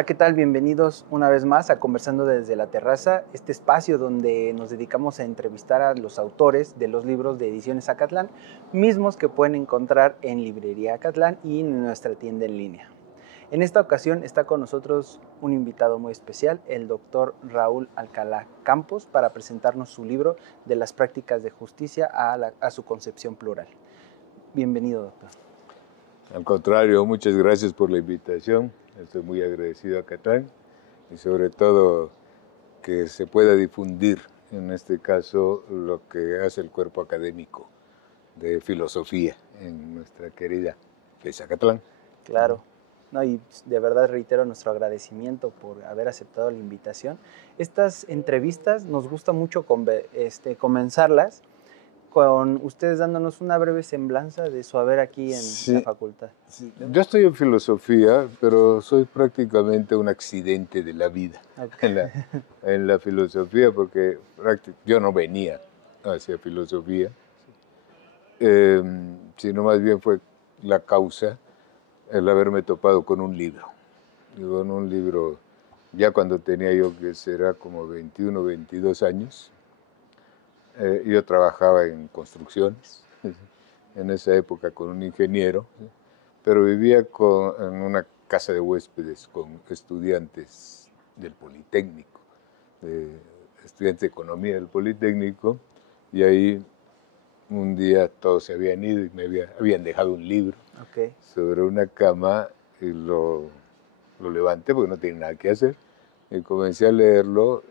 Hola, ¿qué tal? Bienvenidos una vez más a Conversando desde la Terraza, este espacio donde nos dedicamos a entrevistar a los autores de los libros de Ediciones Acatlán, mismos que pueden encontrar en Librería Acatlán y en nuestra tienda en línea. En esta ocasión está con nosotros un invitado muy especial, el doctor Raúl Alcalá Campos, para presentarnos su libro de las prácticas de justicia a su concepción plural. Bienvenido, doctor. Al contrario, muchas gracias por la invitación. Estoy muy agradecido a Acatlán y sobre todo que se pueda difundir, en este caso, lo que hace el cuerpo académico de filosofía en nuestra querida FES Acatlán. Claro. No, y de verdad reitero nuestro agradecimiento por haber aceptado la invitación. Estas entrevistas nos gusta mucho comenzarlas con ustedes dándonos una breve semblanza de su haber aquí en la facultad. Sí. Yo estoy en filosofía, pero soy prácticamente un accidente de la vida en la filosofía, porque yo no venía hacia filosofía, sino más bien fue la causa el haberme topado con un libro. Con un libro, ya cuando tenía yo, que será como 21, 22 años, yo trabajaba en construcciones, en esa época con un ingeniero, pero vivía en una casa de huéspedes con estudiantes del Politécnico, estudiantes de economía del Politécnico, y ahí un día todos se habían ido y habían dejado un libro sobre una cama y lo levanté porque no tenía nada que hacer y comencé a leerlo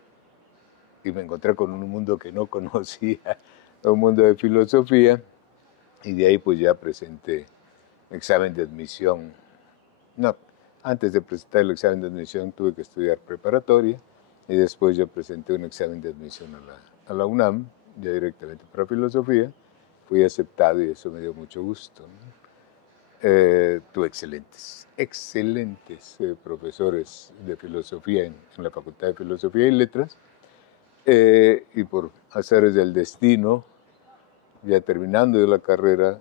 y me encontré con un mundo que no conocía, un mundo de filosofía, y de ahí pues ya presenté examen de admisión. No, antes de presentar el examen de admisión tuve que estudiar preparatoria y después ya presenté un examen de admisión a la UNAM, ya directamente para filosofía. Fui aceptado y eso me dio mucho gusto, ¿no? Tuve excelentes profesores de filosofía en la Facultad de Filosofía y Letras, y por azares del destino, ya terminando de la carrera,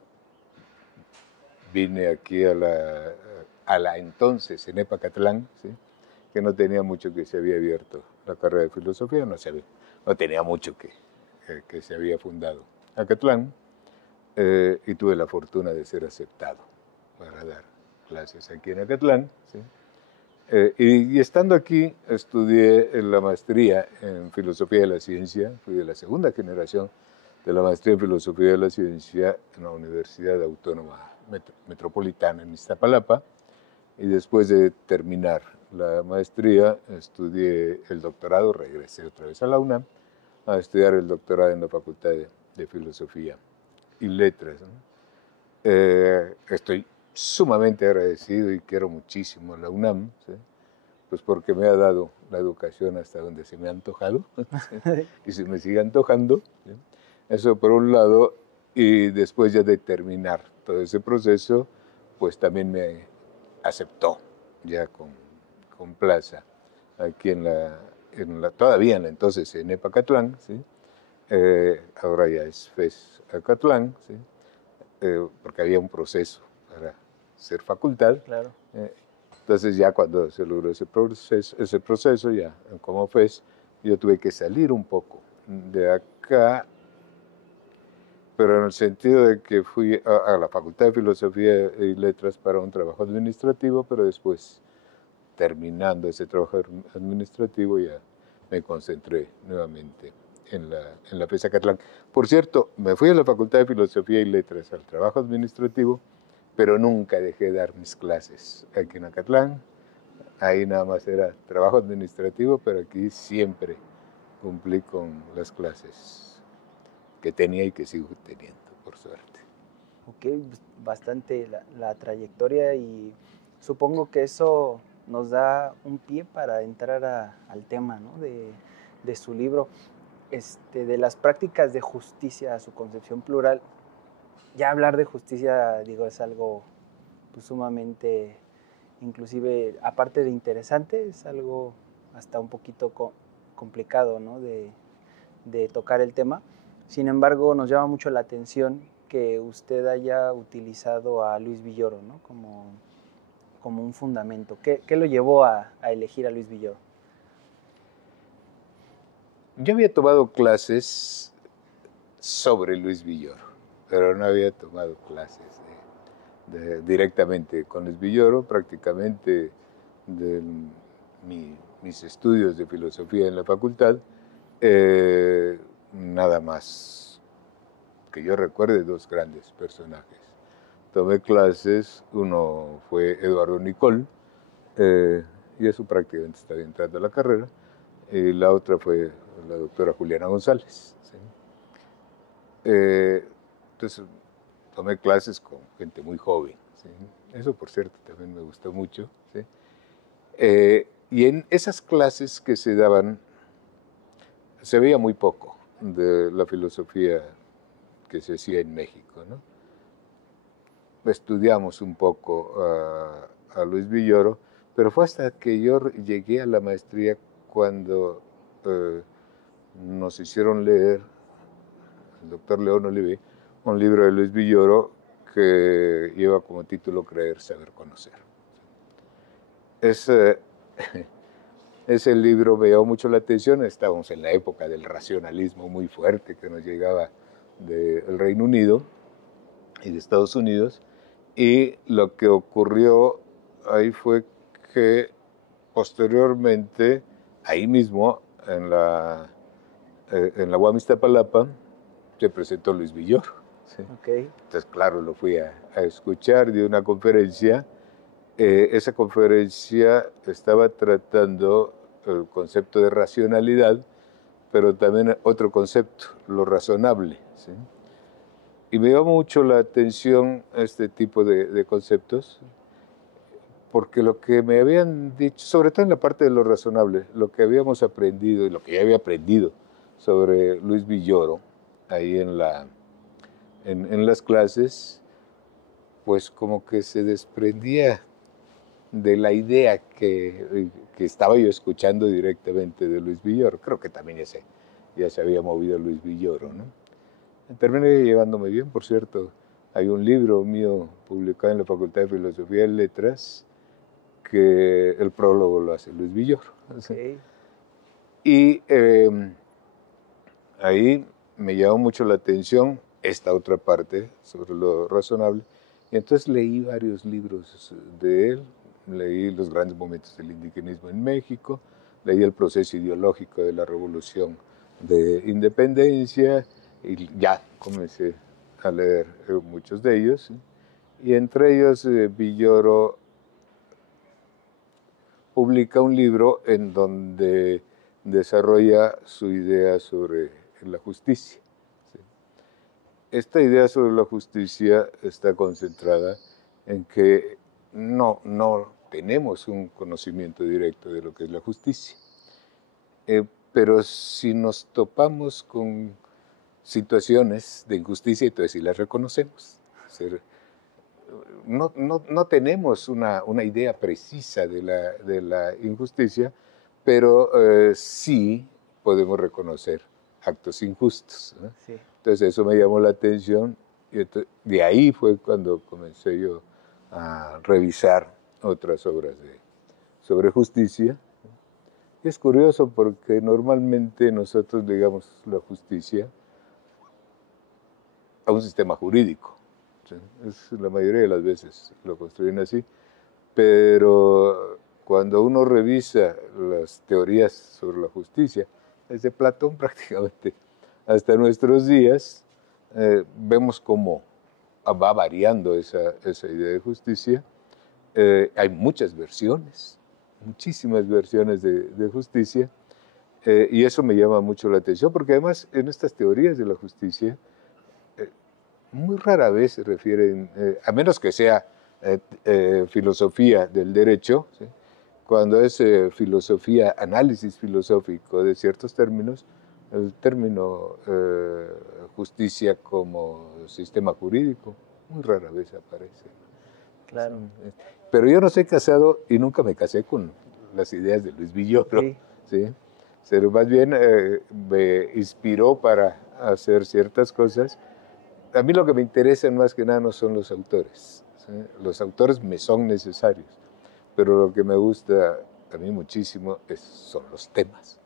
vine aquí a la entonces ENEP Acatlán, ¿sí? Que no tenía mucho que se había abierto la carrera de filosofía, no tenía mucho que se había fundado Acatlán, y tuve la fortuna de ser aceptado para dar clases aquí en Acatlán, ¿sí? Y estando aquí, estudié la maestría en Filosofía de la Ciencia, fui de la segunda generación de la maestría en Filosofía de la Ciencia en la Universidad Autónoma Metropolitana en Iztapalapa, y después de terminar la maestría, estudié el doctorado, regresé otra vez a la UNAM a estudiar el doctorado en la Facultad de Filosofía y Letras, ¿no? Estoy sumamente agradecido y quiero muchísimo a la UNAM, ¿sí? Pues porque me ha dado la educación hasta donde se me ha antojado y se me sigue antojando, ¿sí? Eso por un lado, y después ya de terminar todo ese proceso, pues también me aceptó ya con plaza aquí todavía en la entonces ENEP Acatlán, ¿sí? Ahora ya es FES Acatlán, ¿sí? Porque había un proceso para ser facultad. Claro. Entonces ya cuando se logró ese proceso ya como FES, yo tuve que salir un poco de acá, pero en el sentido de que fui a la Facultad de Filosofía y Letras para un trabajo administrativo, pero después, terminando ese trabajo administrativo, ya me concentré nuevamente en la FES Acatlán. Por cierto, me fui a la Facultad de Filosofía y Letras al trabajo administrativo, pero nunca dejé de dar mis clases aquí en Acatlán. Ahí nada más era trabajo administrativo, pero aquí siempre cumplí con las clases que tenía y que sigo teniendo, por suerte. Ok, bastante la trayectoria, y supongo que eso nos da un pie para entrar al tema, ¿no? de su libro, de las prácticas de justicia a su concepción plural. Ya hablar de justicia, digo, es algo pues, sumamente, inclusive, aparte de interesante, es algo hasta un poquito complicado, ¿no? de tocar el tema. Sin embargo, nos llama mucho la atención que usted haya utilizado a Luis Villoro, ¿no? como como un fundamento? ¿Qué lo llevó a elegir a Luis Villoro? Yo había tomado clases sobre Luis Villoro, pero no había tomado clases directamente con Luis Villoro. Prácticamente de mis estudios de filosofía en la facultad, nada más que yo recuerde, dos grandes personajes. Tomé clases, uno fue Eduardo Nicol, y eso prácticamente estaba entrando a la carrera, y la otra fue la doctora Juliana González. ¿Sí? Entonces, tomé clases con gente muy joven. ¿Sí? Eso, por cierto, también me gustó mucho. ¿Sí? Y en esas clases que se daban, se veía muy poco de la filosofía que se hacía en México, ¿no? Estudiamos un poco a Luis Villoro, pero fue hasta que yo llegué a la maestría cuando nos hicieron leer, el doctor León Olivé, un libro de Luis Villoro que lleva como título Creer, Saber, Conocer. Ese libro me llamó mucho la atención. Estábamos en la época del racionalismo muy fuerte que nos llegaba del Reino Unido y de Estados Unidos, y lo que ocurrió ahí fue que posteriormente, ahí mismo, en la UAM Iztapalapa, se presentó Luis Villoro. ¿Sí? Okay. Entonces, claro, lo fui a escuchar, de una conferencia. Esa conferencia estaba tratando el concepto de racionalidad, pero también otro concepto, lo razonable. ¿Sí? Y me llamó mucho la atención este tipo de conceptos, porque lo que me habían dicho, sobre todo en la parte de lo razonable, lo que habíamos aprendido y lo que ya había aprendido sobre Luis Villoro, ahí en las clases, pues como que se desprendía de la idea que estaba yo escuchando directamente de Luis Villoro. Creo que también ya se había movido Luis Villoro, ¿no? Terminé llevándome bien, por cierto. Hay un libro mío publicado en la Facultad de Filosofía y Letras que el prólogo lo hace Luis Villoro. Okay. Y ahí me llamó mucho la atención esta otra parte sobre lo razonable. Y entonces leí varios libros de él. Leí Los grandes momentos del indigenismo en México, leí El proceso ideológico de la revolución de independencia, y ya comencé a leer muchos de ellos. Y entre ellos Villoro publica un libro en donde desarrolla su idea sobre la justicia. ¿Sí? Esta idea sobre la justicia está concentrada en que no tenemos un conocimiento directo de lo que es la justicia. Pero si nos topamos con situaciones de injusticia, entonces sí las reconocemos. No tenemos una idea precisa de la injusticia, pero sí podemos reconocer actos injustos, ¿no? Sí. Entonces eso me llamó la atención, y de ahí fue cuando comencé yo a revisar otras obras sobre justicia. Y es curioso porque normalmente nosotros ligamos la justicia a un sistema jurídico. ¿Sí? La mayoría de las veces lo construyen así, pero cuando uno revisa las teorías sobre la justicia, desde Platón prácticamente hasta nuestros días, vemos cómo va variando esa idea de justicia. Hay muchas versiones, muchísimas versiones de justicia, y eso me llama mucho la atención, porque además en estas teorías de la justicia, muy rara vez se refieren, a menos que sea filosofía del derecho, ¿sí? Cuando es filosofía, análisis filosófico de ciertos términos, el término justicia como sistema jurídico muy rara vez aparece. Claro. Pero yo no soy casado y nunca me casé con las ideas de Luis Villoro. Sí. ¿Sí? Pero más bien me inspiró para hacer ciertas cosas. A mí lo que me interesa más que nada no son los autores. ¿Sí? Los autores me son necesarios, pero lo que me gusta a mí muchísimo son los temas.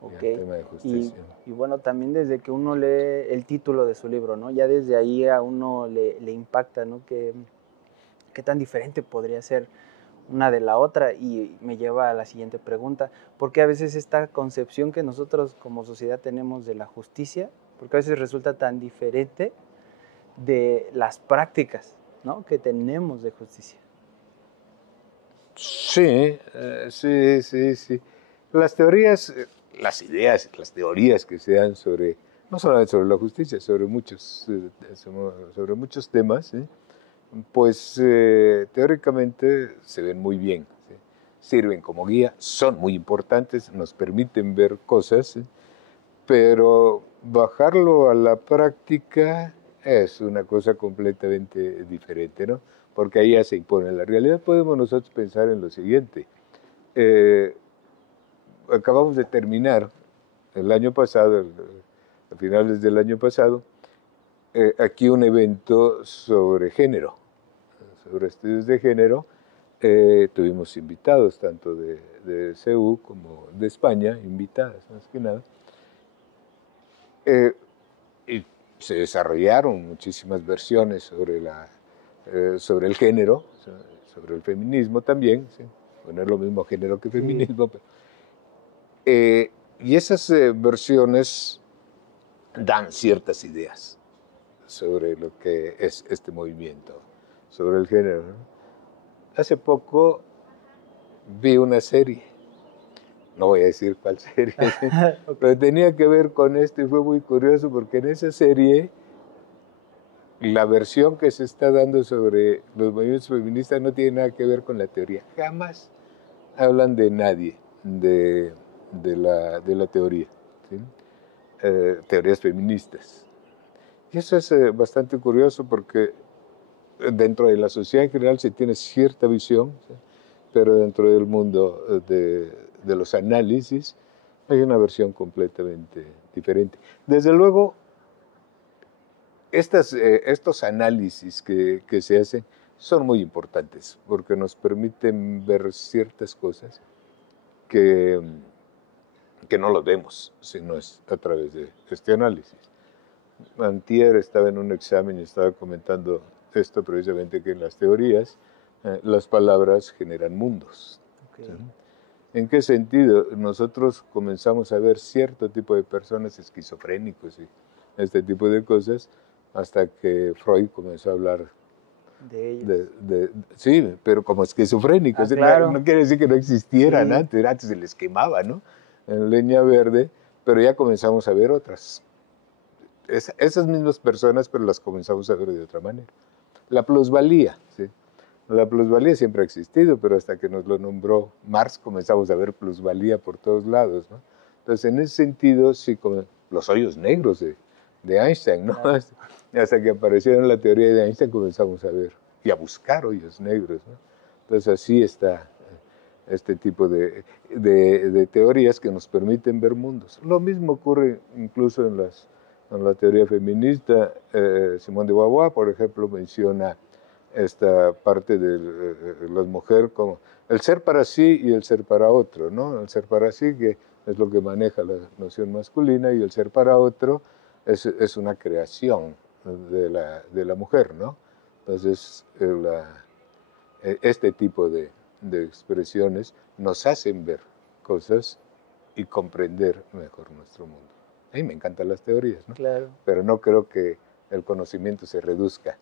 Ok. El tema de justicia. Y bueno, también desde que uno lee el título de su libro, ¿no? Ya desde ahí a uno le impacta, ¿no? ¿Qué tan diferente podría ser una de la otra? Y me lleva a la siguiente pregunta. ¿Por qué a veces esta concepción que nosotros como sociedad tenemos de la justicia, por qué a veces resulta tan diferente de las prácticas, ¿no?, que tenemos de justicia? Sí, sí. Las teorías, las ideas, las teorías que se dan sobre, no solamente sobre la justicia, sobre sobre muchos temas, ¿sí? Pues teóricamente se ven muy bien, ¿sí? Sirven como guía, son muy importantes, nos permiten ver cosas, ¿sí? Pero bajarlo a la práctica es una cosa completamente diferente, ¿no? Porque ahí ya se impone. En la realidad podemos nosotros pensar en lo siguiente. Eh, Acabamos de terminar el año pasado, a finales del año pasado, aquí un evento sobre género, sobre estudios de género. Tuvimos invitados tanto de CEU como de España, invitadas más que nada. Y se desarrollaron muchísimas versiones sobre el género, sobre el feminismo también. ¿Sí? Bueno, es lo mismo género que feminismo. Sí. Y esas versiones dan ciertas ideas sobre lo que es este movimiento, sobre el género, ¿no? Hace poco vi una serie, no voy a decir cuál serie, okay, pero tenía que ver con esto y fue muy curioso porque en esa serie la versión que se está dando sobre los movimientos feministas no tiene nada que ver con la teoría. Jamás hablan de nadie, de la teoría, ¿sí? Teorías feministas. Y eso es bastante curioso porque dentro de la sociedad en general se tiene cierta visión, ¿sí? Pero dentro del mundo de los análisis hay una versión completamente diferente. Desde luego, estos análisis que se hacen son muy importantes porque nos permiten ver ciertas cosas que no los vemos si no es a través de este análisis. Antier estaba en un examen y estaba comentando esto precisamente, que en las teorías las palabras generan mundos. Okay. ¿Sí? ¿En qué sentido? Nosotros comenzamos a ver cierto tipo de personas esquizofrénicos y este tipo de cosas hasta que Freud comenzó a hablar de ellos. Sí, pero como esquizofrénicos. Claro. No quiere decir que no existieran, sí. Antes se les quemaba, ¿no? En leña verde, pero ya comenzamos a ver otras. Esas mismas personas, pero las comenzamos a ver de otra manera. La plusvalía, ¿sí? La plusvalía siempre ha existido, pero hasta que nos lo nombró Marx comenzamos a ver plusvalía por todos lados, ¿no? Entonces, en ese sentido, sí, como los hoyos negros de Einstein, ¿no? Claro. Hasta que aparecieron la teoría de Einstein comenzamos a ver y a buscar hoyos negros, ¿no? Entonces, así está este tipo de teorías que nos permiten ver mundos. Lo mismo ocurre incluso en la teoría feminista. Simone de Beauvoir, por ejemplo, menciona esta parte de la mujer como el ser para sí y el ser para otro, ¿no? El ser para sí, que es lo que maneja la noción masculina, y el ser para otro es una creación de la mujer, ¿no? Entonces, este tipo de expresiones nos hacen ver cosas y comprender mejor nuestro mundo. A mí me encantan las teorías, ¿no? Claro. Pero no creo que el conocimiento se reduzca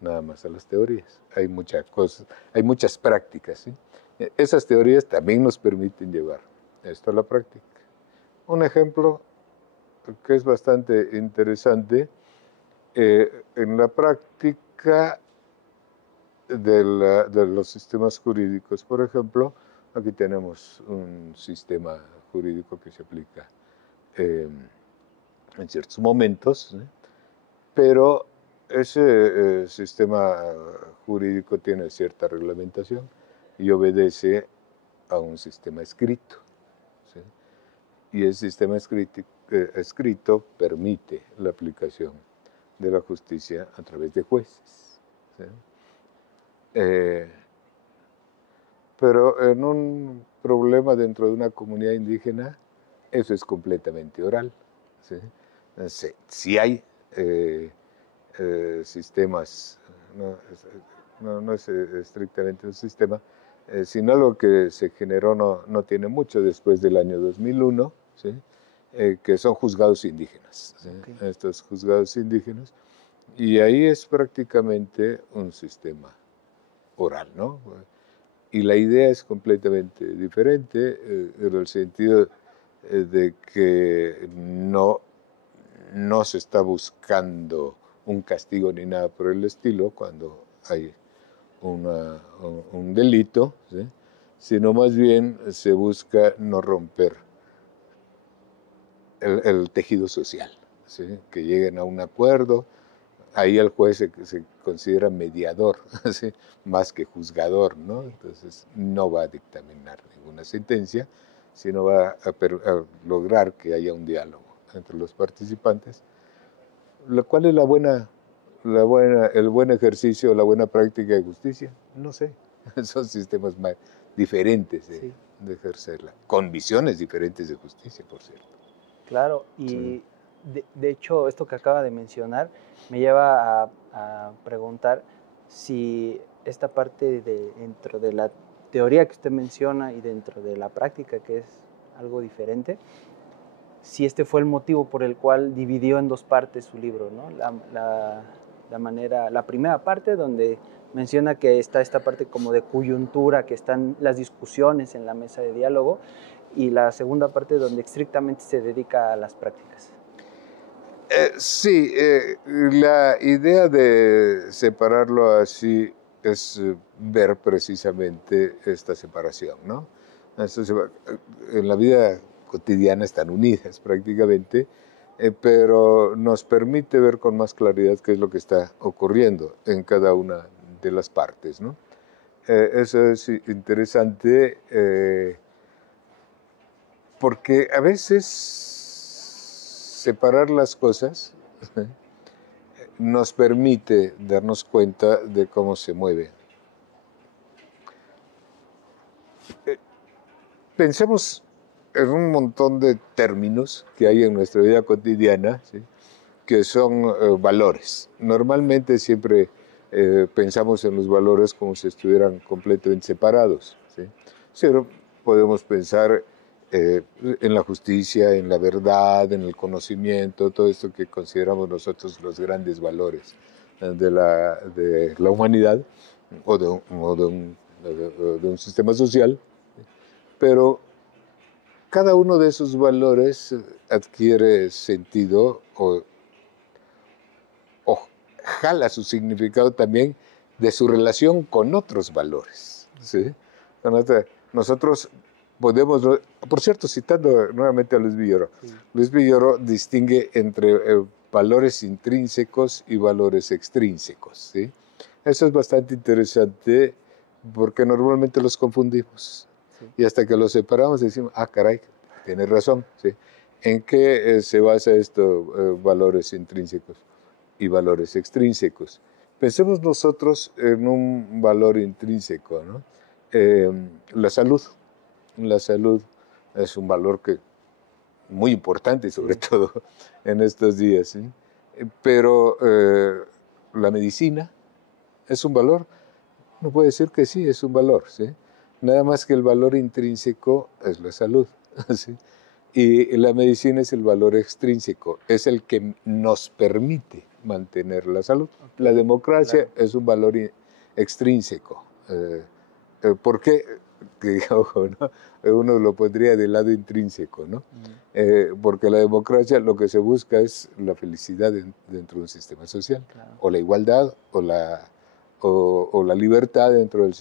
nada más a las teorías. Hay muchas cosas, hay muchas prácticas, ¿sí? Esas teorías también nos permiten llevar esto a la práctica. Un ejemplo que es bastante interesante, en la práctica de los sistemas jurídicos, por ejemplo, aquí tenemos un sistema jurídico que se aplica en ciertos momentos, ¿sí? Pero ese sistema jurídico tiene cierta reglamentación y obedece a un sistema escrito, ¿sí? Y el sistema escrito permite la aplicación de la justicia a través de jueces, ¿sí? pero en un problema dentro de una comunidad indígena, eso es completamente oral. ¿Sí? Sí hay sistemas, no es estrictamente un sistema, sino algo que se generó no tiene mucho después del año 2001, ¿sí? Que son juzgados indígenas. ¿Sí? Okay. Estos juzgados indígenas, y ahí es prácticamente un sistema oral, ¿no? Y la idea es completamente diferente, en el sentido de que no se está buscando un castigo ni nada por el estilo cuando hay un delito, ¿sí? Sino más bien se busca no romper el tejido social, ¿sí? Que lleguen a un acuerdo. Ahí el juez se considera mediador, ¿sí? Más que juzgador, ¿no? Entonces no va a dictaminar ninguna sentencia, sino va a lograr que haya un diálogo entre los participantes, lo cual es el buen ejercicio, la buena práctica de justicia. No sé, son sistemas más diferentes Sí, de ejercerla, con visiones diferentes de justicia, por cierto. claro. Sí. Y de hecho, esto que acaba de mencionar me lleva a preguntar si esta parte dentro de la teoría que usted menciona y dentro de la práctica, que es algo diferente, si este fue el motivo por el cual dividió en dos partes su libro, ¿no? La primera parte donde menciona que está esta parte como de coyuntura, que están las discusiones en la mesa de diálogo, y la segunda parte donde estrictamente se dedica a las prácticas. Sí, la idea de separarlo así es ver precisamente esta separación, ¿no? En la vida cotidiana están unidas prácticamente, pero nos permite ver con más claridad qué es lo que está ocurriendo en cada una de las partes, ¿no? Eso es interesante porque a veces separar las cosas nos permite darnos cuenta de cómo se mueve. Pensemos en un montón de términos que hay en nuestra vida cotidiana, ¿sí? Que son valores. Normalmente siempre pensamos en los valores como si estuvieran completamente separados, ¿sí? Pero podemos pensar en la justicia, en la verdad, en el conocimiento, todo esto que consideramos nosotros los grandes valores de la humanidad o de un sistema social, pero cada uno de esos valores adquiere sentido o jala su significado también de su relación con otros valores, ¿sí? Nosotros podemos, por cierto, citando nuevamente a Luis Villoro, sí. Luis Villoro distingue entre valores intrínsecos y valores extrínsecos, ¿sí? Eso es bastante interesante porque normalmente los confundimos. Sí. Y hasta que los separamos decimos, ah, caray, tienes razón, ¿sí? ¿En qué se basa esto, valores intrínsecos y valores extrínsecos? Pensemos nosotros en un valor intrínseco, ¿no? La salud. La salud es un valor muy importante, sobre sí. todo en estos días, ¿sí? Pero la medicina es un valor. Uno puede decir que sí, es un valor, ¿sí? Nada más que el valor intrínseco es la salud, ¿sí? Y la medicina es el valor extrínseco, es el que nos permite mantener la salud. Okay, la democracia claro. Es un valor extrínseco. ¿Por qué? Ojo, ¿no? Uno lo pondría del lado intrínseco, ¿no? Porque la democracia lo que se busca es la felicidad dentro de un sistema social, claro. O la igualdad o la libertad dentro de un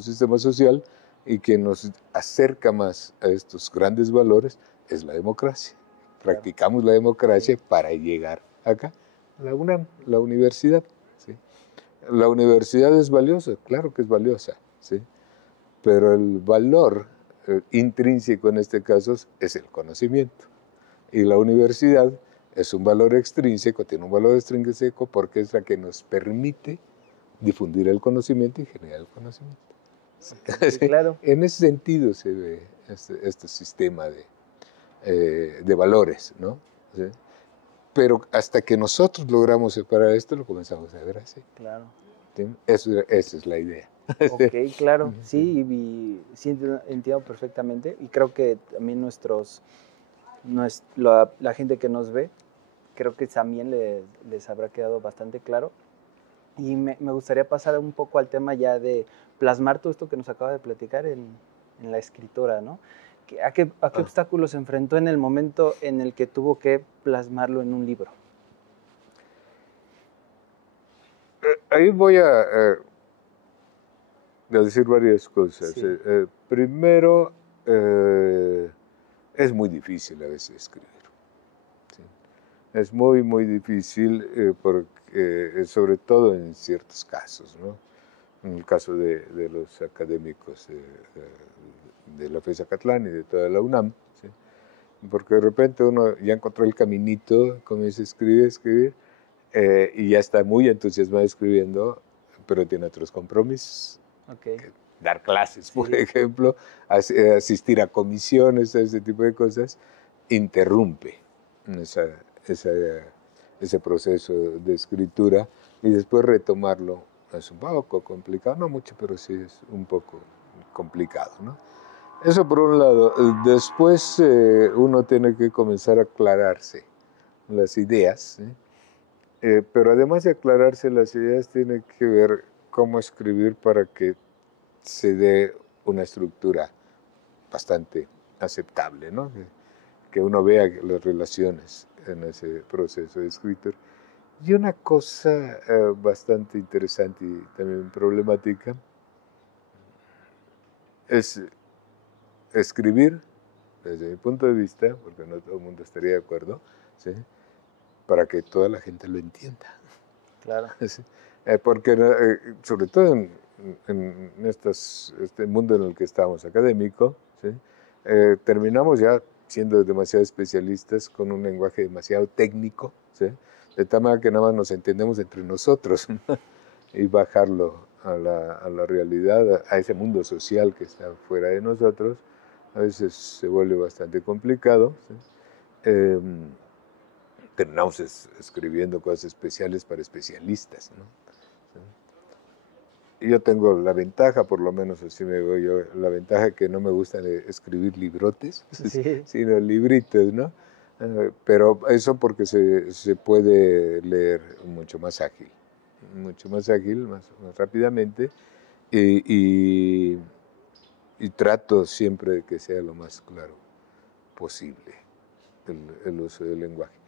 sistema social, y que nos acerca más a estos grandes valores es la democracia. Claro. Practicamos la democracia sí. Para llegar acá, la UNAM, la universidad. ¿Sí? La universidad es valiosa, claro que es valiosa, ¿sí? Pero el valor intrínseco en este caso es el conocimiento. Y la universidad es un valor extrínseco, tiene un valor extrínseco porque es la que nos permite difundir el conocimiento y generar el conocimiento. Sí, claro. En ese sentido se ve este sistema de valores, ¿no? ¿Sí? Pero hasta que nosotros logramos separar esto, lo comenzamos a ver así. Claro. ¿Sí? Esa es la idea. Ok, claro. Sí. Sí, sí entiendo perfectamente. Y creo que también la gente que nos ve, creo que también les habrá quedado bastante claro. Y me gustaría pasar un poco al tema ya de plasmar todo esto que nos acaba de platicar en la escritura, ¿no? ¿A qué obstáculos se enfrentó en el momento en el que tuvo que plasmarlo en un libro? Ahí voy a decir varias cosas. Sí. Primero, es muy difícil a veces escribir. ¿Sí? Es muy, muy difícil porque, sobre todo en ciertos casos, ¿no? En el caso de los académicos de la FES Acatlán y de toda la UNAM, ¿sí? Porque de repente uno ya encontró el caminito, comienza a escribir, y ya está muy entusiasmado escribiendo, pero tiene otros compromisos. Ok. Dar clases, Sí. por ejemplo, asistir a comisiones, ese tipo de cosas, interrumpe ese proceso de escritura y después retomarlo es un poco complicado, no mucho, pero sí es un poco complicado, ¿no? Eso por un lado. Después uno tiene que comenzar a aclararse las ideas, ¿sí? Pero además de aclararse las ideas, tiene que ver cómo escribir para que se dé una estructura bastante aceptable, ¿no? Que uno vea las relaciones en ese proceso de escritor. Y una cosa bastante interesante y también problemática es escribir, desde mi punto de vista, porque no todo el mundo estaría de acuerdo, ¿sí? Para que toda la gente lo entienda. Claro. ¿Sí? Porque sobre todo en este mundo en el que estamos académico, ¿sí? Terminamos ya siendo demasiado especialistas con un lenguaje demasiado técnico, ¿sí? De tal manera que nada más nos entendemos entre nosotros, ¿no? Y bajarlo a la realidad, a ese mundo social que está fuera de nosotros, a veces se vuelve bastante complicado, ¿sí? Terminamos escribiendo cosas especiales para especialistas, ¿no? ¿Sí? Y yo tengo la ventaja, por lo menos así me veo yo, la ventaja que no me gusta escribir librotes, Sí. sino libritos, ¿no? Pero eso porque se puede leer mucho más ágil, más rápidamente, y, y trato siempre de que sea lo más claro posible el uso del lenguaje.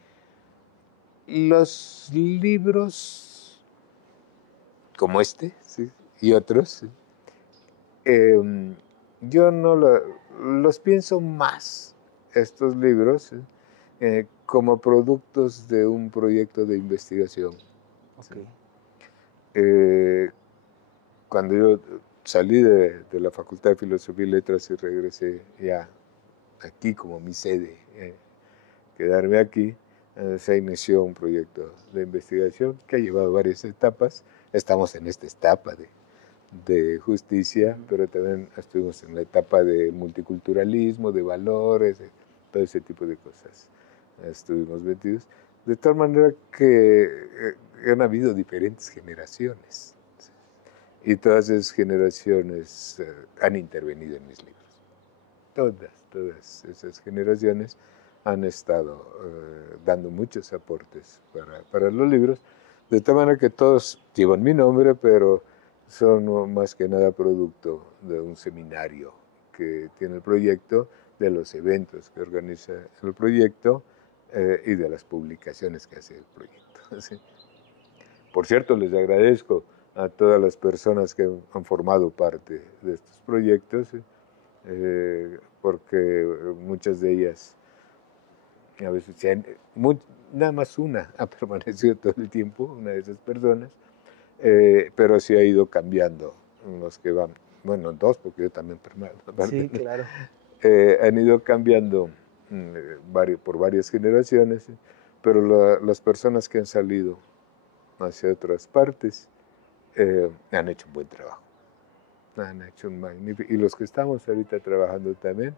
Los libros como este, ¿sí? Y otros, ¿sí? Yo no los pienso más, estos libros, ¿sí? Como productos de un proyecto de investigación. ¿Sí? Ok. Cuando yo salí de la Facultad de Filosofía y Letras y regresé ya aquí como mi sede, quedarme aquí, se inició un proyecto de investigación que ha llevado varias etapas. Estamos en esta etapa de justicia, pero también estuvimos en la etapa de multiculturalismo, de valores, de todo ese tipo de cosas. Estuvimos metidos. De tal manera que han habido diferentes generaciones. Y todas esas generaciones han intervenido en mis libros. Todas esas generaciones han estado dando muchos aportes para los libros, de tal manera que todos llevan mi nombre, pero son más que nada producto de un seminario que tiene el proyecto, de los eventos que organiza el proyecto y de las publicaciones que hace el proyecto. ¿Sí? Por cierto, les agradezco a todas las personas que han formado parte de estos proyectos, porque muchas de ellas, a veces, nada más una ha permanecido todo el tiempo, una de esas personas, pero sí ha ido cambiando los que van, bueno, dos, porque yo también permanezco. Sí, claro. Han ido cambiando por varias generaciones, pero las personas que han salido hacia otras partes han hecho un buen trabajo. Han hecho un magnífico, y los que estamos ahorita trabajando también,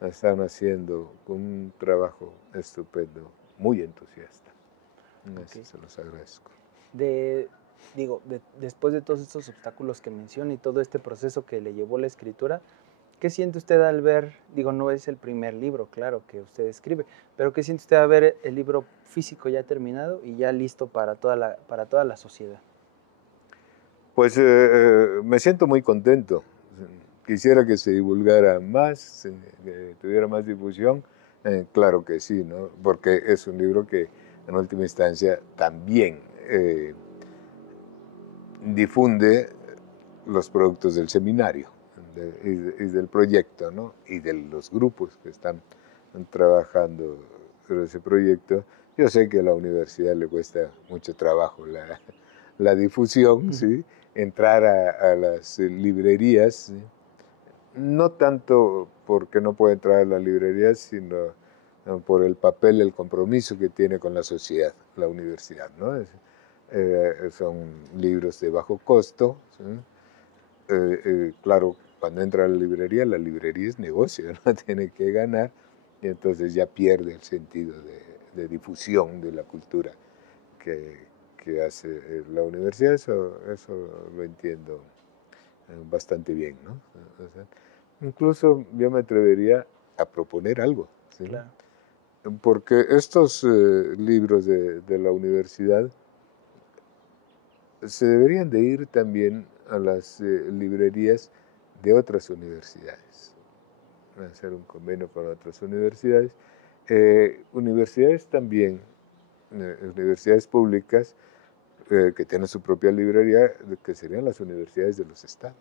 están haciendo un trabajo estupendo, muy entusiasta. Eso Ok. se los agradezco. Después de todos estos obstáculos que menciona y todo este proceso que le llevó la escritura, ¿qué siente usted al ver, no es el primer libro, claro, que usted escribe, pero qué siente usted al ver el libro físico ya terminado y ya listo para toda la sociedad? Pues me siento muy contento. Quisiera que se divulgara más, que tuviera más difusión. Claro que sí, ¿no? Porque es un libro que en última instancia también difunde los productos del seminario y del proyecto, ¿no? Y de los grupos que están trabajando en ese proyecto. Yo sé que a la universidad le cuesta mucho trabajo la difusión, ¿sí? Entrar a las librerías, ¿sí? No tanto porque no puede entrar a las librerías, sino por el papel, el compromiso que tiene con la sociedad, la universidad, ¿no? Son libros de bajo costo, ¿sí? Claro, cuando entra a la librería es negocio, ¿no? Tiene que ganar, y entonces ya pierde el sentido de difusión de la cultura que hace la universidad. Eso lo entiendo bastante bien, ¿no? O sea, incluso yo me atrevería a proponer algo, ¿sí? Claro. Porque estos libros de la universidad se deberían de ir también a las librerías de otras universidades, hacer un convenio con otras universidades. Universidades también, universidades públicas que tienen su propia librería, que serían las universidades de los estados.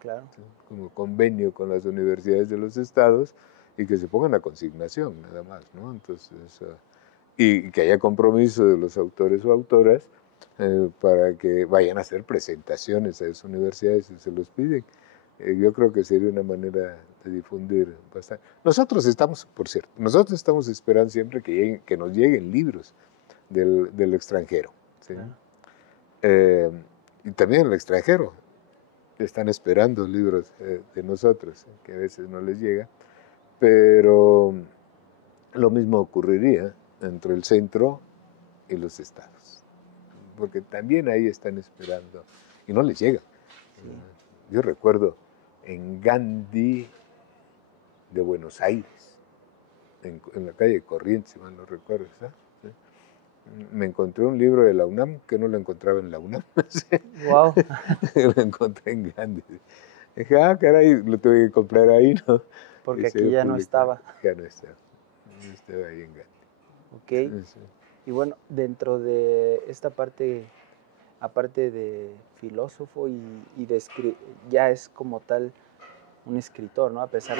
Claro. ¿Sí? Como convenio con las universidades de los estados y que se pongan a consignación, nada más, ¿no? Entonces, y que haya compromiso de los autores o autoras para que vayan a hacer presentaciones a esas universidades si se los piden. Yo creo que sería una manera de difundir bastante. Nosotros estamos, por cierto, nosotros estamos esperando siempre que nos lleguen libros del extranjero, ¿sí? Claro. Y también el extranjero están esperando libros de nosotros, que a veces no les llega, pero lo mismo ocurriría entre el centro y los estados, porque también ahí están esperando y no les llega. Sí. Yo recuerdo en Gandhi de Buenos Aires, en la calle Corrientes, si mal no recuerdo, ¿sí? Me encontré un libro de la UNAM que no lo encontraba en la UNAM. Wow. Lo encontré en Gandhi. Dije, caray, lo tuve que comprar ahí, ¿no? Y Porque se aquí ve ya no publicado. estaba. Ya no estaba. No estaba ahí en Ok. Gandhi. Sí. Y bueno, dentro de esta parte, aparte de filósofo ya es como tal un escritor, ¿no? A pesar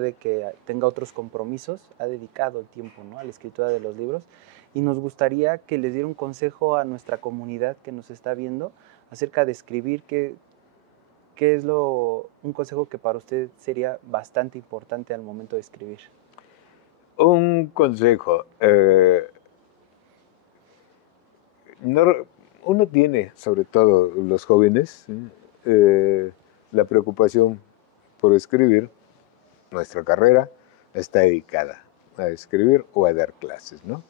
de que tenga otros compromisos, ha dedicado el tiempo, ¿no?, a la escritura de los libros. Y nos gustaría que les diera un consejo a nuestra comunidad que nos está viendo acerca de escribir, qué es un consejo que para usted sería bastante importante al momento de escribir. Un consejo. Uno tiene, sobre todo los jóvenes, ¿sí? La preocupación por escribir. Nuestra carrera está dedicada a escribir o a dar clases, ¿no?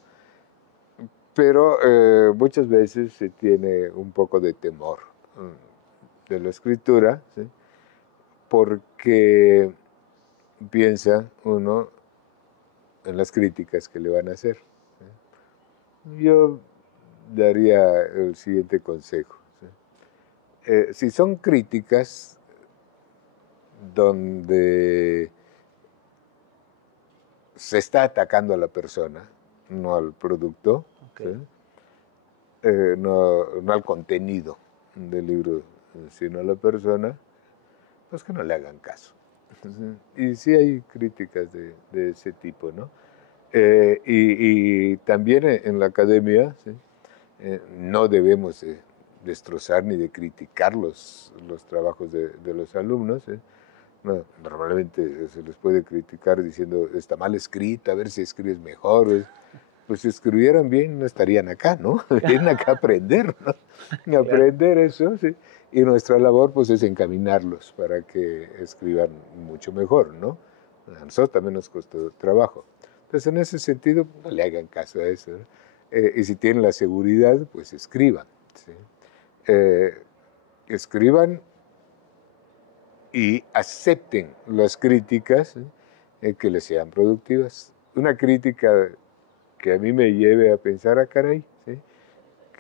Pero muchas veces se tiene un poco de temor de la escritura, ¿sí? Porque piensa uno en las críticas que le van a hacer, ¿sí? Yo daría el siguiente consejo, ¿sí? Si son críticas donde se está atacando a la persona, no al producto, Okay. ¿sí? No al contenido del libro, sino a la persona, pues que no le hagan caso. Y sí hay críticas de ese tipo, ¿no? Y también en la academia, ¿sí? No debemos destrozar ni de criticar los trabajos de los alumnos, ¿sí? No, normalmente se les puede criticar diciendo, está mal escrita, a ver si escribes mejor. pues si escribieran bien no estarían acá, ¿no? Vienen acá a aprender, ¿no? A Claro. aprender eso, sí. Y nuestra labor pues es encaminarlos para que escriban mucho mejor, ¿no? A nosotros también nos costó trabajo. Entonces en ese sentido no le hagan caso a eso, ¿no? Y si tienen la seguridad, pues escriban, ¿sí? Eh, escriban y acepten las críticas, ¿sí? Que les sean productivas. Una crítica que a mí me lleve a pensar, caray, ¿sí?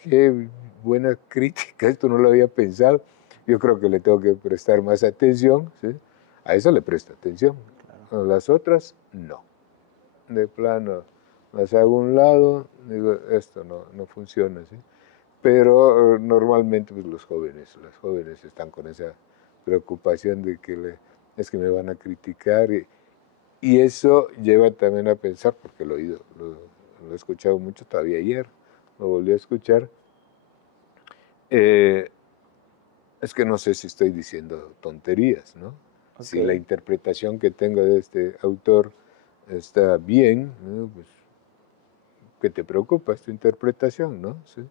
Qué buena crítica, esto no lo había pensado. Yo creo que le tengo que prestar más atención, ¿sí? A eso le presto atención. Claro. A las otras, no. De plano, las hago a un lado, digo, esto no funciona, ¿sí? Pero normalmente pues, las jóvenes están con esa preocupación de que es que me van a criticar y eso lleva también a pensar, porque lo he escuchado mucho, todavía ayer lo volví a escuchar, eh, es que no sé si estoy diciendo tonterías, ¿no? Ok. Si la interpretación que tengo de este autor está bien, ¿no? Pues, ¿qué te preocupa? Es tu interpretación, ¿no? ¿Sí?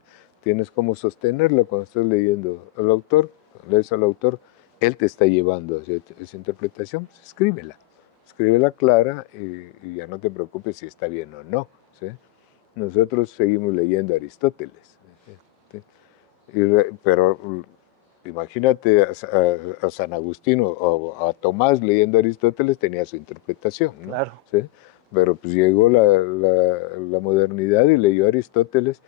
Tienes cómo sostenerla cuando estás leyendo al autor, cuando lees al autor, él te está llevando hacia esa interpretación, pues escríbela clara y ya no te preocupes si está bien o no, ¿sí? Nosotros seguimos leyendo a Aristóteles, ¿sí? Pero imagínate a San Agustín o a Tomás leyendo a Aristóteles, tenía su interpretación, ¿no? Claro. ¿Sí? Pero pues llegó la modernidad y leyó a Aristóteles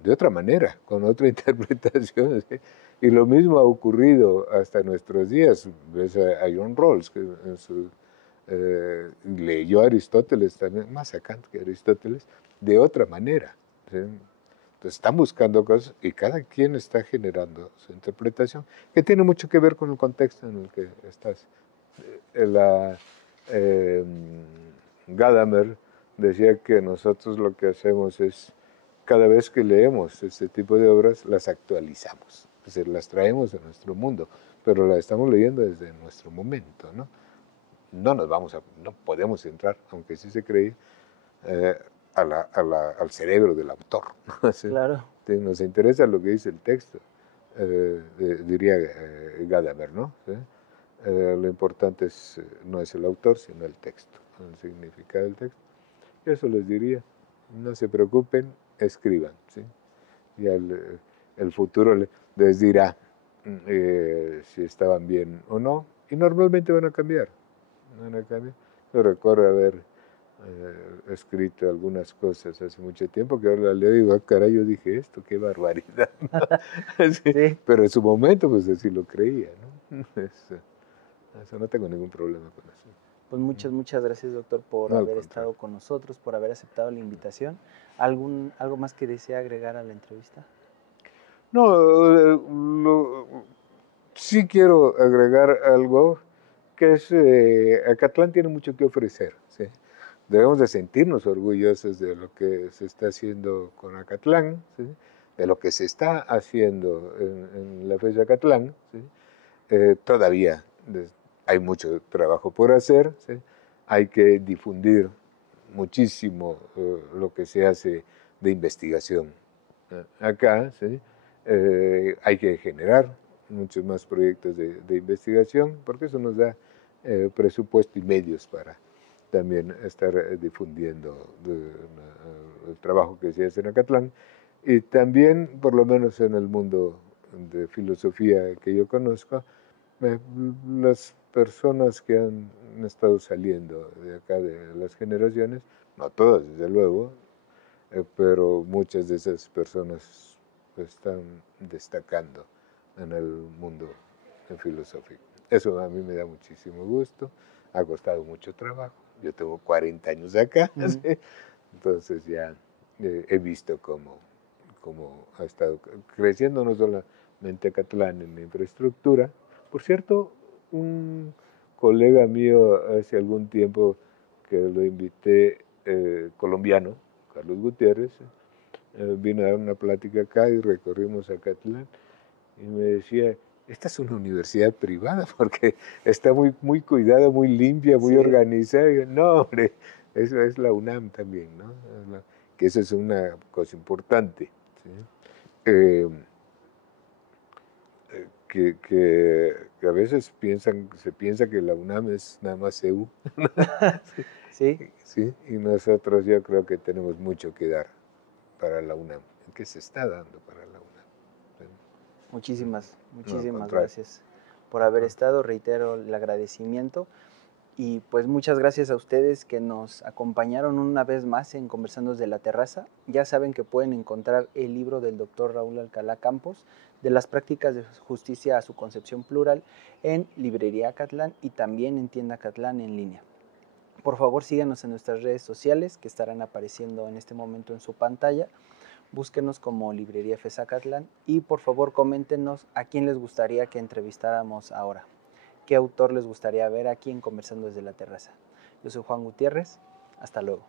de otra manera, con otra interpretación, ¿sí? Y lo mismo ha ocurrido hasta nuestros días. Ves a John Rawls, que leyó a Aristóteles también, más a Kant que a Aristóteles, de otra manera, ¿sí? Entonces están buscando cosas y cada quien está generando su interpretación, que tiene mucho que ver con el contexto en el que estás. La, eh, Gadamer decía que nosotros lo que hacemos es, cada vez que leemos este tipo de obras, las actualizamos, es decir, las traemos a nuestro mundo, pero las estamos leyendo desde nuestro momento, ¿no? No podemos entrar, aunque sí se cree, eh, al cerebro del autor, ¿no? Sí, Claro. nos interesa lo que dice el texto, diría Gadamer, ¿no? ¿Sí? Lo importante no es el autor, sino el texto, el significado del texto. Y eso les diría, no se preocupen, escriban, ¿sí? Y el futuro les dirá si estaban bien o no, y normalmente van a cambiar. Yo recuerdo haber escrito algunas cosas hace mucho tiempo que ahora las leo y digo, caray, yo dije esto, qué barbaridad, ¿no? Sí, Sí. pero en su momento pues así lo creía, ¿no? Eso no tengo ningún problema con eso. Pues muchas gracias, doctor, por No, al haber contrario. estado con nosotros, por haber aceptado la invitación. ¿Algo más que desea agregar a la entrevista? No, sí quiero agregar algo que es, Acatlán tiene mucho que ofrecer, ¿sí? Debemos de sentirnos orgullosos de lo que se está haciendo con Acatlán, ¿sí? De lo que se está haciendo en la fecha Acatlán, ¿sí? Todavía hay mucho trabajo por hacer, ¿sí? Hay que difundir muchísimo lo que se hace de investigación acá, ¿sí? Hay que generar muchos más proyectos de investigación, porque eso nos da presupuesto y medios para también estar difundiendo el trabajo que se hace en Acatlán. Y también, por lo menos en el mundo de filosofía que yo conozco, las personas que han estado saliendo de acá, de las generaciones, no todas, desde luego, pero muchas de esas personas están destacando en el mundo filosófico. Eso a mí me da muchísimo gusto, ha costado mucho trabajo, yo tengo 40 años acá, ¿sí? Entonces ya he visto cómo ha estado creciendo no solamente Acatlán en la infraestructura. Por cierto, un colega mío hace algún tiempo que lo invité, colombiano, Carlos Gutiérrez, vino a dar una plática acá y recorrimos Acatlán y me decía, esta es una universidad privada porque está muy cuidada, muy limpia, muy Sí. organizada. Y yo, no, hombre, eso es la UNAM también, ¿no? que esa es una cosa importante, ¿sí? Eh, que a veces se piensa que la UNAM es nada más CEU, Sí, ¿sí? Y nosotros yo creo que tenemos mucho que dar para la UNAM, que se está dando para la UNAM. ¿Sí? muchísimas, No, al muchísimas contrario. gracias por haber estado. Reitero el agradecimiento. Y pues muchas gracias a ustedes que nos acompañaron una vez más en Conversando desde la Terraza. Ya saben que pueden encontrar el libro del doctor Raúl Alcalá Campos, de las prácticas de justicia a su concepción plural, en Librería Catlán y también en Tienda Catlán en línea. Por favor, síganos en nuestras redes sociales que estarán apareciendo en este momento en su pantalla. Búsquenos como Librería FESA Catlán y por favor coméntenos a quién les gustaría que entrevistáramos ahora. ¿Qué autor les gustaría ver aquí en Conversando desde la Terraza? Yo soy Juan Gutiérrez. Hasta luego.